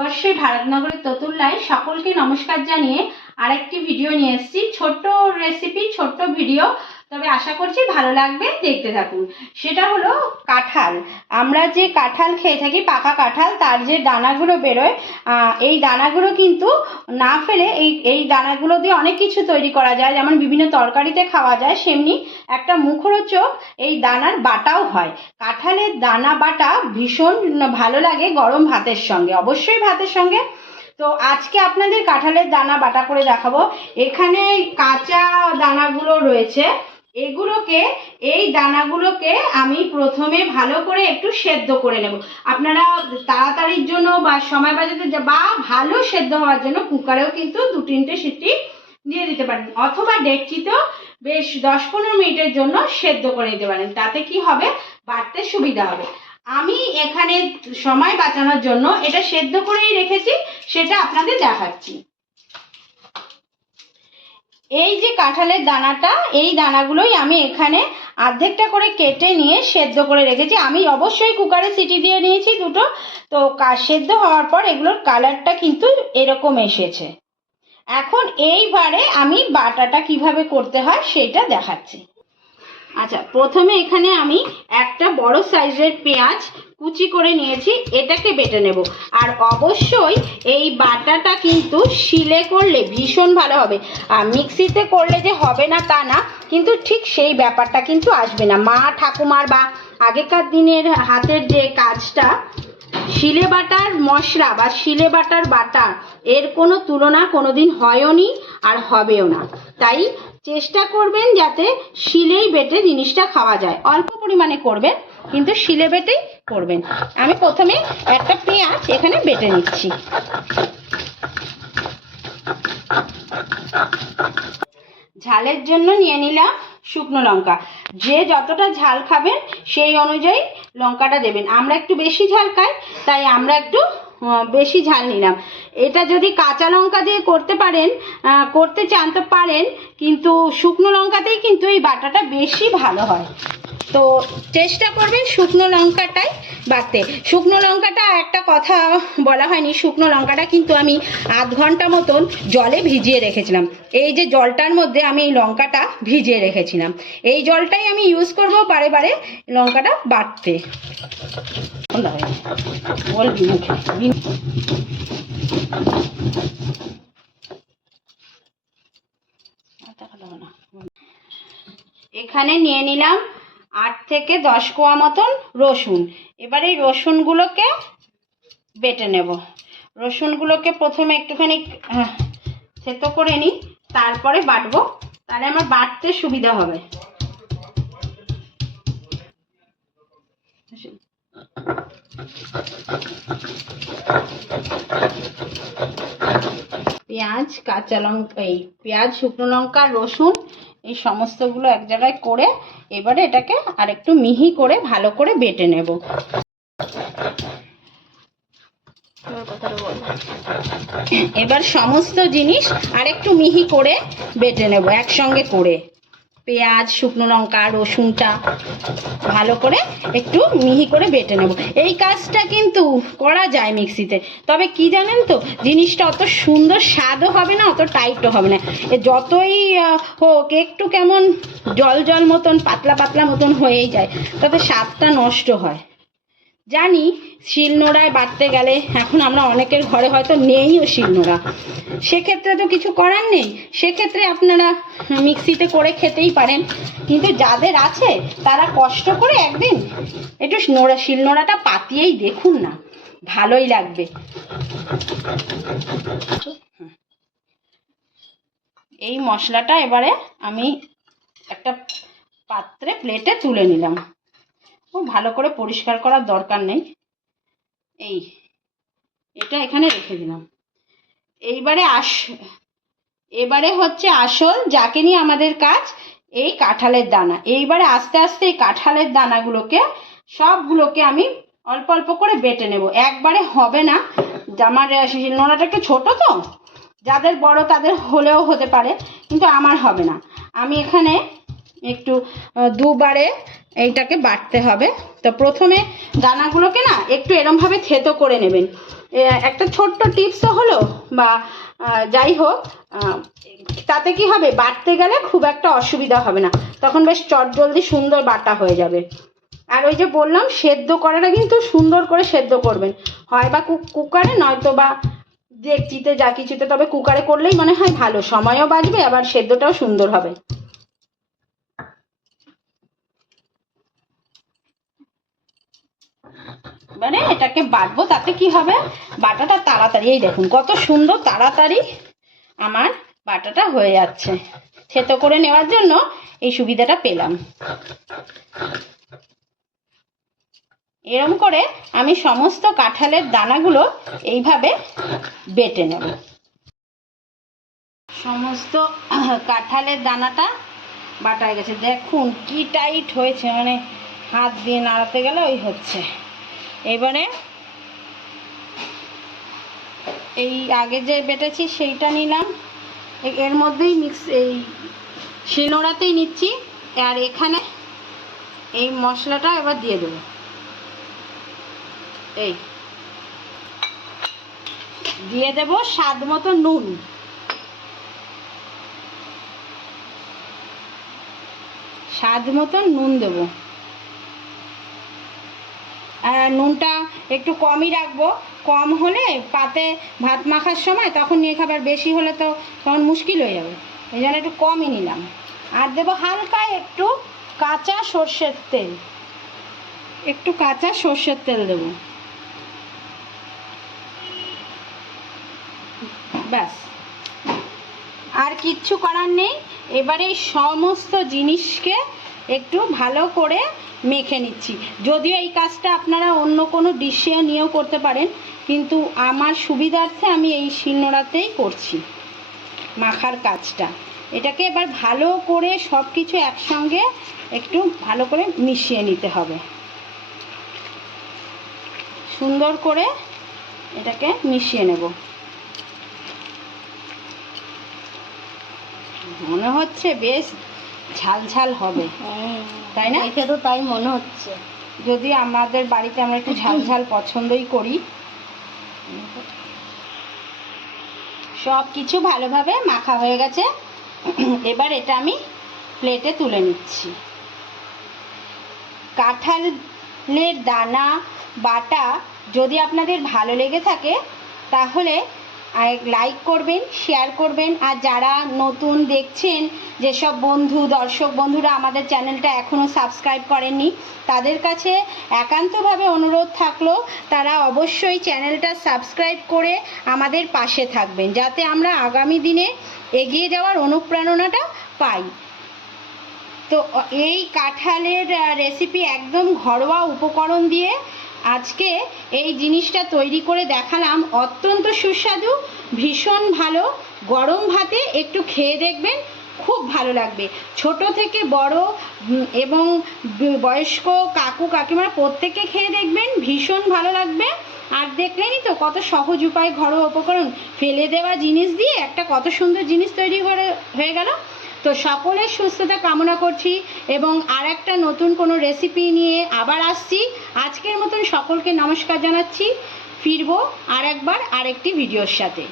অবশ্যই ভারতনগরের ততুল্লায় সকলকে নমস্কার জানিয়ে আরেকটি ভিডিও নিয়ে এসেছি। ছোট্ট রেসিপি ছোট্ট ভিডিও তবে আশা করছি ভালো লাগবে, দেখতে থাকুন। সেটা হলো কাঁঠাল। আমরা যে কাঁঠাল খেয়ে থাকি, পাকা কাঁঠাল, তার যে দানাগুলো বেরোয় এই দানাগুলো কিন্তু না ফেলে এই এই দানাগুলো দিয়ে অনেক কিছু তৈরি করা যায়। যেমন বিভিন্ন তরকারিতে খাওয়া যায়, সেমনি একটা মুখরোচক এই দানার বাটাও হয়। কাঁঠালের দানা বাটা ভীষণ ভালো লাগে গরম ভাতের সঙ্গে, অবশ্যই ভাতের সঙ্গে। তো আজকে আপনাদের কাঁঠালের দানা বাটা করে দেখাবো। এখানে কাঁচা দানাগুলো রয়েছে। এগুলোকে, এই দানাগুলোকে আমি প্রথমে ভালো করে একটু সেদ্ধ করে নেব। আপনারা তাড়াতাড়ির জন্য বা সময় বাজাতে বা ভালো সেদ্ধ হওয়ার জন্য কুকারেও কিন্তু দু তিনটে সিটি দিয়ে দিতে পারেন। অথবা ডেকচিতেও বেশ দশ পনেরো মিনিটের জন্য সেদ্ধ করে দিতে পারেন। তাতে কি হবে? বাড়তে সুবিধা হবে। আমি এখানে সময় বাঁচানোর জন্য এটা সেদ্ধ করেই রেখেছি, সেটা আপনাদের দেখাচ্ছি। এই যে কাঁঠালের দানাটা, এই দানাগুলোই আমি এখানে আর্ধেকটা করে কেটে নিয়ে সেদ্ধ করে রেখেছি। আমি অবশ্যই কুকারে সিটি দিয়ে নিয়েছি দুটো। তো সেদ্ধ হওয়ার পর এগুলোর কালারটা কিন্তু এরকম এসেছে। এখন এইবারে আমি বাটাটা কীভাবে করতে হয় সেটা দেখাচ্ছি। আচ্ছা প্রথমে এখানে আমি একটা বড় সাইজের পেঁয়াজ কুচি করে নিয়েছি, এটাকে বেটে নেব। আর অবশ্যই এই বাটাটা কিন্তু শিলে করলে ভীষণ ভালো হবে। আর মিক্সিতে করলে যে হবে না তা না, কিন্তু ঠিক সেই ব্যাপারটা কিন্তু আসবে না। মা ঠাকুমার বা আগেকার দিনের হাতের যে কাজটা, শিলে বাটার মশলা বা শিলে বাটার বাটা, এর কোনো তুলনা কোনোদিন হয়ওনি আর হবেও না। তাই চেষ্টা করবেন যাতে শিলেই বেটে জিনিসটা খাওয়া যায়। অল্প পরিমাণে করবেন, কিন্তু শিলে বেটেই করবেন। আমি প্রথমে একটা পেঁয়াজ এখানে বেটে নিচ্ছি। ঝালের জন্য নিয়ে নিলাম শুকনো লঙ্কা। যে যতটা ঝাল খাবেন, সেই অনুযায়ী লঙ্কাটা দেবেন। আমরা একটু বেশি ঝাল খাই, তাই আমরা একটু বেশি ঝাল নিলাম। এটা যদি কাঁচা লঙ্কা দিয়ে করতে পারেন করতে চান তো পারেন, কিন্তু শুকনো লঙ্কাতেই কিন্তু এই বাটাটা বেশি ভালো হয়। তো চেষ্টা করবেন শুকনো লঙ্কাটাই বাটতে শুকনো লঙ্কাটা একটা কথা বলা হয়নি, শুকনো লঙ্কাটা কিন্তু আমি আধ ঘণ্টা মতন জলে ভিজিয়ে রেখেছিলাম। এই যে জলটার মধ্যে আমি এই লঙ্কাটা ভিজিয়ে রেখেছিলাম। এই জলটাই আমি ইউজ করব বারে বারে লঙ্কাটা বাড়তে। এখানে নিয়ে নিলাম আট থেকে দশ কোয়া মতন রসুন। এবার এই রসুনগুলোকে বেটে নেব। রসুনগুলোকে প্রথমে একটুখানি আহ, থেতো করে নিই তারপরে বাটবো। তাহলে আমার বাটতে সুবিধা হবে। পেঁয়াজ কাঁচা লঙ্কা এই পেঁয়াজ শুকনো লঙ্কা রসুন এই সমস্তগুলো এক জায়গায় করে এবারে এটাকে আর একটু মিহি করে ভালো করে বেটে নেব। এবার সমস্ত জিনিস আর একটু মিহি করে বেটে নেব একসঙ্গে করে। পেঁয়াজ, শুকনো লঙ্কা, রসুনটা ভালো করে একটু মিহি করে বেটে নেব। এই কাজটা কিন্তু করা যায় মিক্সিতে। তবে কি জানেন তো, জিনিসটা অত সুন্দর স্বাদও হবে না, অত টাইটও হবে না। এ যতই হোক, একটু কেমন জল জল মতন, পাতলা পাতলা মতন হয়েই যায়, তাতে স্বাদটা নষ্ট হয়। জানি শিলনোড়ায় বাটতে গেলে এখন আমরা অনেকের ঘরে হয়তো নেইও শিলনোড়া। সেক্ষেত্রে তো কিছু করার নেই। সেক্ষেত্রে আপনারা মিক্সিতে করে খেতেই পারেন। কিন্তু যাদের আছে, তারা কষ্ট করে একদিন একটু নোড়া, শিলনোড়াটা পাতিয়েই দেখুন না। ভালোই লাগবে। এই মশলাটা এবারে আমি একটা পাত্রে প্লেটে তুলে নিলাম। ভালো করে পরিষ্কার করার দরকার নেই। এই, এটা এখানে রেখে দিলাম। এইবারে আস, এবারে হচ্ছে আসল যাকে নিয়ে আমাদের কাজ, এই কাঁঠালের দানা। এইবারে আস্তে আস্তে এই কাঁঠালের দানাগুলোকে, সবগুলোকে আমি অল্প অল্প করে বেটে নেব। একবারে হবে না। আমার, নোনাটা একটু ছোটো তো, যাদের বড় তাদের হলেও হতে পারে, কিন্তু আমার হবে না। আমি এখানে একটু, দুবারে এইটাকে বাটতে হবে। তো প্রথমে দানাগুলোকে না একটু এরমভাবে থেতো করে নেবেন। একটা ছোট্ট টিপসও হলো বা যাই হোক তাতে কি হবে? বাটতে গেলে খুব একটা অসুবিধা হবে না। তখন বেশ চটজলদি সুন্দর বাটা হয়ে যাবে। আর ওই যে বললাম, সেদ্ধ করাটা কিন্তু সুন্দর করে সেদ্ধ করবেন। হয় বা কুকারে, নয়তো বা ডেকচিতে যা কিছুতে, তবে কুকারে করলেই মনে হয় ভালো। সময়ও বাঁচবে, আবার সেদ্ধটাও সুন্দর হবে। এবারে এটাকে বাটবো, তাতে কি হবে? বাটাটা তাড়াতাড়ি, এই দেখুন, কত সুন্দর তাড়াতাড়ি আমার বাটাটা হয়ে যাচ্ছে। থেতো করে নেওয়ার জন্য এই সুবিধাটা পেলাম। এরম করে আমি সমস্ত কাঁঠালের দানাগুলো এইভাবে বেটে নেব। সমস্ত কাঁঠালের দানাটা বাটা গেছে। দেখুন, কি টাইট হয়েছে মানে হাত দিয়ে নাড়াতে গেলে ওই হচ্ছে। এবারে এই আগে যে বেটেছি সেইটা নিলাম। এর মধ্যেই মিক্স এই শিলনোড়াতেই নিচ্ছি। আর এখানে এই মশলাটা এবার দিয়ে দেবো। এই দিয়ে দেব স্বাদ মতো নুন। স্বাদ মতো নুন দেব। নুনটা একটু কমই রাখব। কম হলে পাতে ভাত মাখার সময় তখন নিয়ে খাবার বেশি হলে তো তখন মুশকিল হয়ে যাবে। এই জন্য একটু কমই নিলাম। আর দেবো হালকা একটু কাঁচা সর্ষের তেল। একটু কাঁচা সর্ষের তেল দেবো। ব্যাস। আর কিচ্ছু করার নেই। এবারে সমস্ত জিনিসকে একটু ভালো করে মেখে নিচ্ছি। যদিও এই কাজটা আপনারা অন্য কোনো ডিশে নিয়েও করতে পারেন, কিন্তু আমার সুবিধার্থে আমি এই শিলনোড়াতেই করছি, মাখার কাজটা। এটাকে এবার ভালো করে সব কিছু একসঙ্গে একটু ভালো করে মিশিয়ে নিতে হবে। সুন্দর করে এটাকে মিশিয়ে নেব। মনে হচ্ছে বেশ ঝাল ঝাল হবে তাই না? দেখে তো তাই মনে হচ্ছে। যদি আমাদের বাড়িতে আমরা একটু ঝাল ঝাল পছন্দই করি। সব কিছু ভালোভাবে মাখা হয়ে গেছে। এবার এটা আমি প্লেটে তুলে নিচ্ছি। কাঁঠালের দানা বাটা যদি আপনাদের ভালো লেগে থাকে তাহলে লাইক করবেন শেয়ার করবেন। আর যারা নতুন দেখছেন, যেসব বন্ধু, দর্শক বন্ধুরা আমাদের চ্যানেলটা এখনও সাবস্ক্রাইব করেননি, তাদের কাছে একান্তভাবে অনুরোধ থাকল, তারা অবশ্যই চ্যানেলটা সাবস্ক্রাইব করে আমাদের পাশে থাকবেন, যাতে আমরা আগামী দিনে এগিয়ে যাওয়ার অনুপ্রেরণাটা পাই। তো, এই কাঁঠালের রেসিপি একদম ঘরোয়া উপকরণ দিয়ে আজকে এই জিনিসটা তৈরি করে দেখালাম অত্যন্ত সুস্বাদু, ভীষণ ভালো। গরম ভাতে একটু খেয়ে দেখবেন, খুব ভালো লাগবে। ছোট থেকে বড় এবং বয়স্ক কাকু, কাকিমারা প্রত্যেকে খেয়ে দেখবেন, ভীষণ ভালো লাগবে। আর দেখলেনই তো কত সহজ উপায়, ঘরোয়া উপকরণ। ফেলে দেওয়া জিনিস দিয়ে একটা কত সুন্দর জিনিস তৈরি করে হয়ে গেল। তো সকলের সুস্থতা কামনা করছি এবং আর একটা নতুন কোনো রেসিপি নিয়ে আবার আসছি। আজকের মতন সকলকে নমস্কার জানাচ্ছি। ফিরবো আর একবার আরেকটি ভিডিওর সাথে।